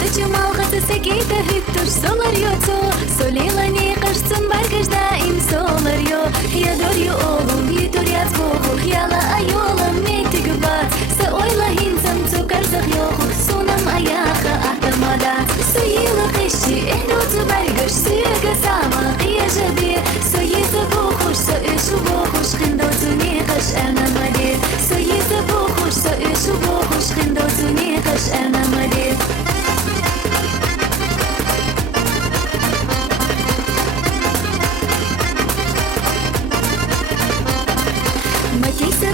Tačiau malkas sakyta hiktur solar yoto Solilani qaştun barkajda im solar yo Yadur yo oğlum yidur yaz boğul Yala ayolum mekti gübat Sa oyla hinsam tukarzak yoğul Sunam ayağa ahtamada Suyila qeşi ehnotu bargaş Suyaga sama qiyaja bir Suyisa boğuş sa üşü boğuş Qindotu niqaş ernamadir Suyisa boğuş sa üşü boğuş Qindotu niqaş ernamadir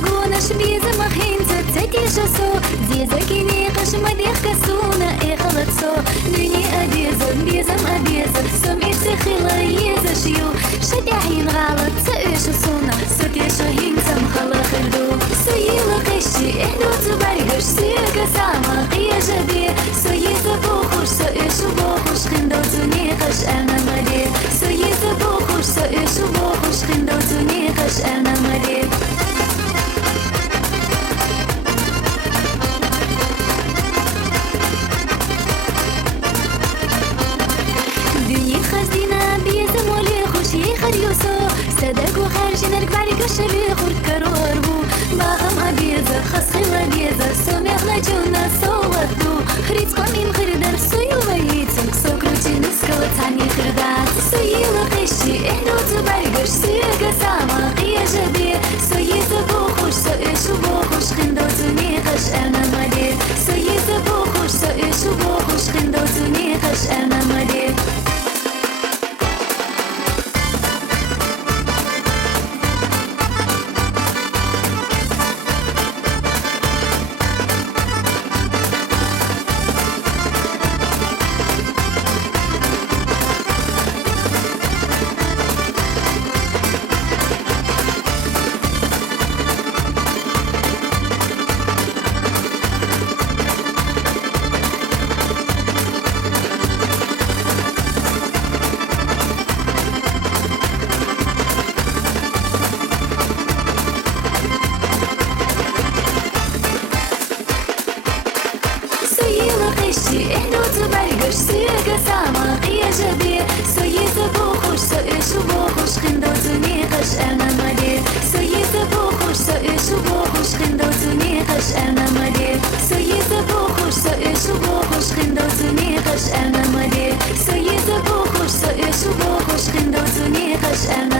Гонаш биза махинца цатиша со Диза кини қаш мадих касуна эхалацо Нюни абеза бизам абеза Сом ирси хила еза шью Шатяхин غلط سأيشو سونا سوتيشو هينسام خلا خلدو سويلا قشي احدو تبرقش سيقا ساما قياشا بيه سويزا بوخوش سأيشو بوخوش خندو تونيقش انا مدير سويزا بوخوش سأيشو بوخوش خندو تونيقش انا مدير صدق وخارج نركب كشري خور كرور بو باهم أبيزة خسخيلة بيزة سوميغ لجونا صوتو خريط قمين خردر سويل ويتم سوكروتي نسكوت عني خردات سويل قشي إحنو تبرقش سيقا ساما قياجة بيه سويزة بوخوش سويشو بوخوش خندوتو نيقش أنا مدير سويزة بوخوش سويشو بوخوش خندوتو نيقش أنا مدير إحدو تبرقش سيقا ساما قياجة بيه سويزا بوخوش سويشو بوخوش خندوتو نيقش أنا مدير سويزا بوخوش سويشو بوخوش خندوتو نيقش أنا مدير سويزا بوخوش سويشو بوخوش خندوتو نيقش أنا مدير سويزا بوخوش سويشو بوخوش خندوتو نيقش أنا